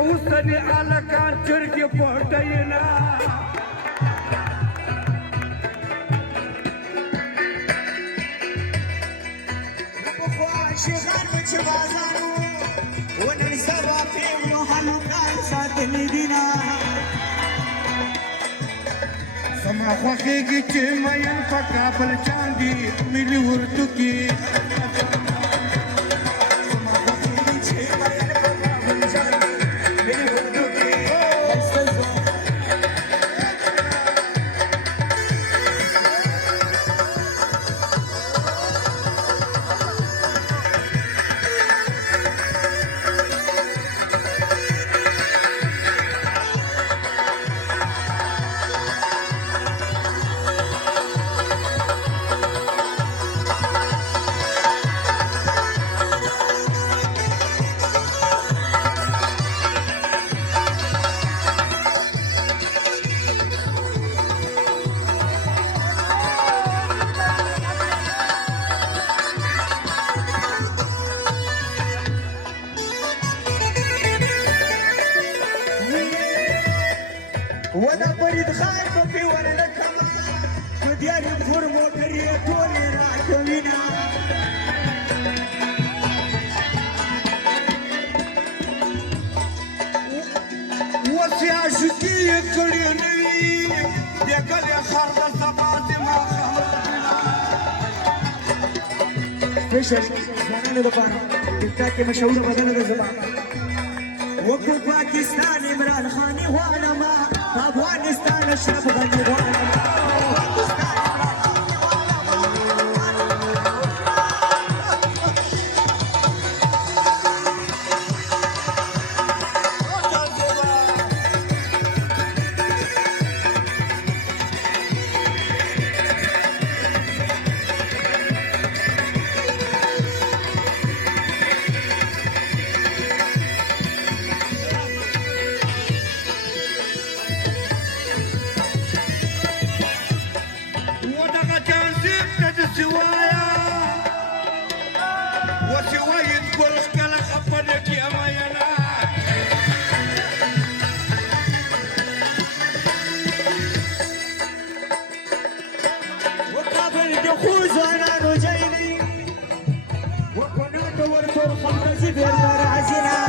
पाऊसने आला का चरके पोट येना شغال وشبازانو ونرسل في محمد ساتني دينا سما خوخیږي چې مې په کابل چاندي ملي ورته کې سما خوخیږي چې مې په کابل چاندي ملي ورته کې ولا بريد خايف في ولا كمان وديار الفرمو كريت ولا راكبينا وسي عشقي كليني دقل يا خرد الزمان ما خلصنا سبيشل زمانه دبانا تلك مشهور بدل الزمان وكو باكستان عمران خاني وانا ما افغانستان اشرف غني وانا ما سوايا وسواية كل كلا خبرك يا ماينا وقابل دخوز وانا رجيني وكنا دور طول خمسة زبير مرعزنا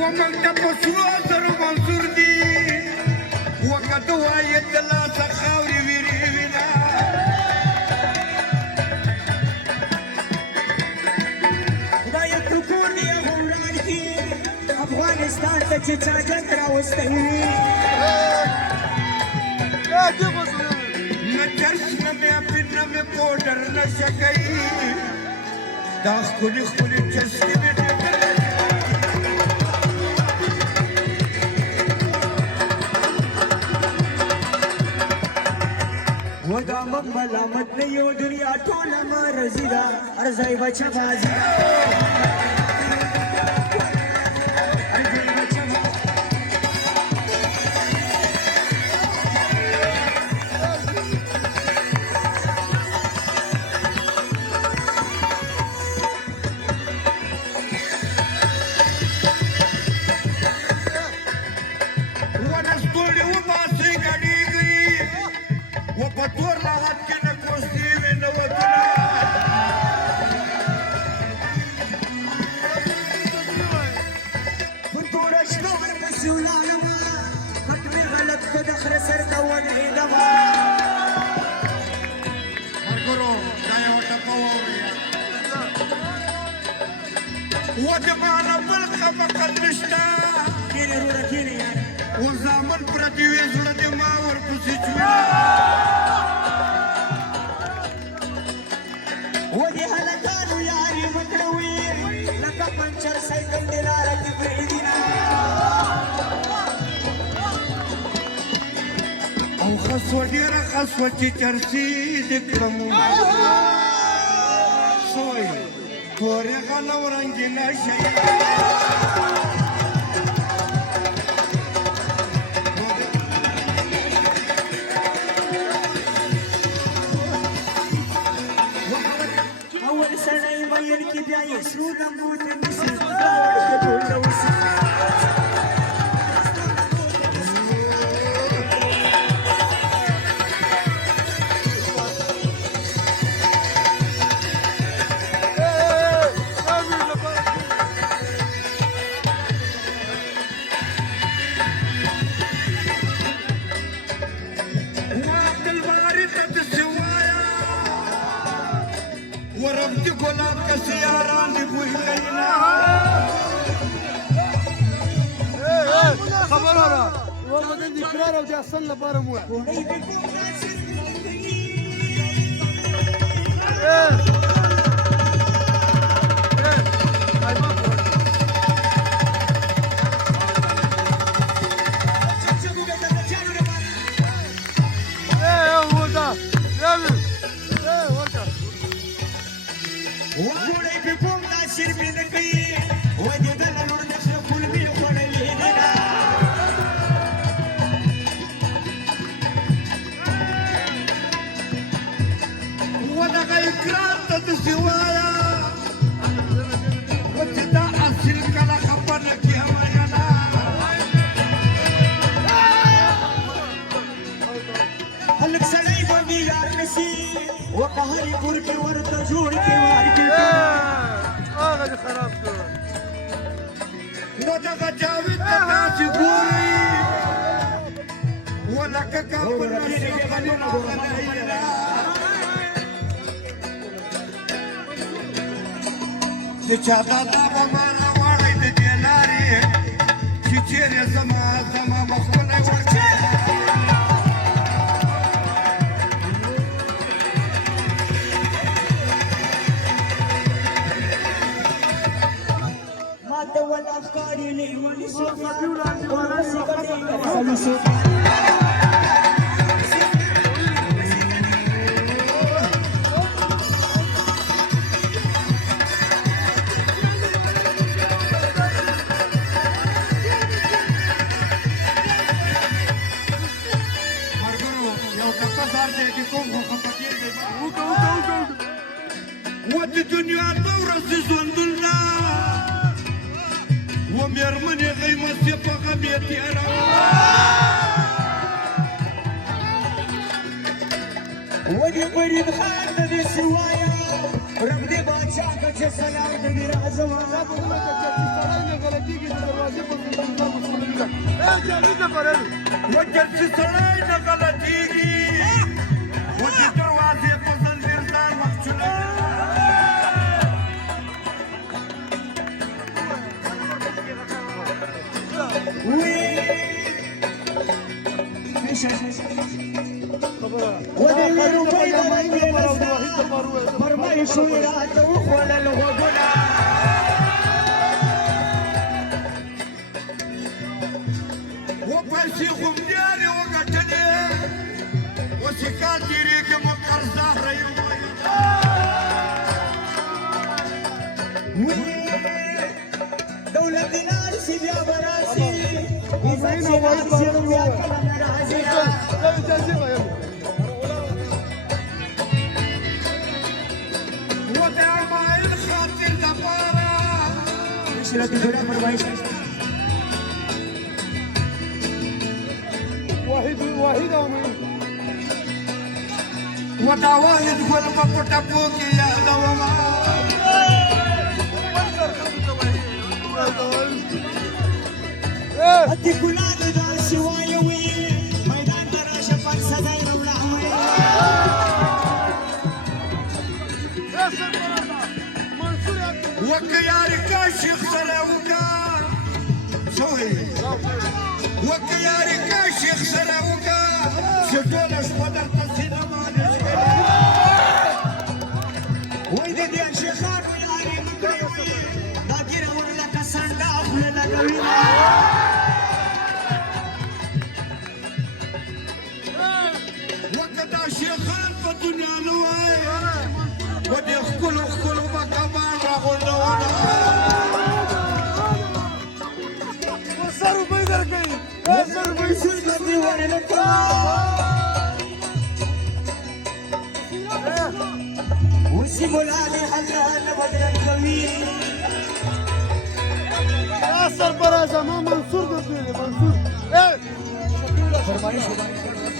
ومكتب سواسر منصور دي وقت وايد لا تخاوري ويرينا خدايا تكوني يا غمرانكي افغانستان تجتاجت راوستني نجرس نمي أبن نمي بودر نشكي داخ كولي خولي جسدي ودا ملامت نه یو دنیا ټوله مرزي ده ارزای بچه بازي ونستوري وباسي قديقي وبطور لغت كنا كوستي من وطنا بطور اشتغل مسؤولانا خطوي غلط كدخل سرطة ونعيدما مرقرو دايا وتقووريا وجمعنا بالخفة قد نشتا كيني رورا كيني يعني وزامن پردي وزړه دې ما ورپسې چوي ودي هلكانو ياري مكروي لك پنچر سيكل دلارة تفريدنا او خسوه ډېره خسوه چې چرسي دې کړم سوی پورې غلو رنګینه شي کې بیا یې سرو لمبو ته نیسي زړه کې ټوله وسي وربطي گلاب کسی یاران دی بوی لینا خبر را ورمدن دی اقرار او دی اصل لپاره مو وګورئ په کوم تاثیر مې نه کوي وجه د لور د خپل مې خوړلې نه ودغه اقرار ته داسې وایه چې دا اصل کله خفه نه کړي وینا هلک سړی به مې یار نشي وکه هرې کور کې ورته جوړ کې وار کې هغه دې خراب کړ نو دغه جاوید ته داسې ګورئ ولکه کابل نشي خلیل غنینا چې چا دادا به ما راوړی د دې لارې چې چیرې زما به خپله ورکړې ولا افكاري لي ولسوء ودي دنيا دورة زيزون دلنا وميرمني غيمة سيبقى بيتي أنا ودي بريد خالد دي سوايا رب دي بادشاہ کا سلام دي میرا زمان وجلسي سلاي نغلطيگي ودي دروازي پسند بردان مخچونه ودي روبي دمي فرماي شويرات وخول الغبنا وپسي خمدياني وقتلي وسكات جريك مقر زهر دولة ناسي يا براسي إذا سياسي يا كلام رازينا ودعما الخاطر دفارة شلة الدولة فرمايش واحد ودا واحد قلبه پټپوکي یادوما هدي ګلان د سواي وي میدان تراشه پر سدای رولا وي وک یار کا شیخ سلاوکا سوي وک یار کا شیخ سلاوکا شګل شپدر تسینه باندې وای د دې شیخانو یاري مکړې وي دا ګیر ورلا کسانډا خپل لګوي وکدا شیخان په دنیا نو وای و دې خپل په کمان راغونډونه وسرو بيدر کوي وسر وشي د دې ورلکا نصیب العالی الله نه بدل کوي یا سربراز ما منصور د دوی منصور فرمایش وکړه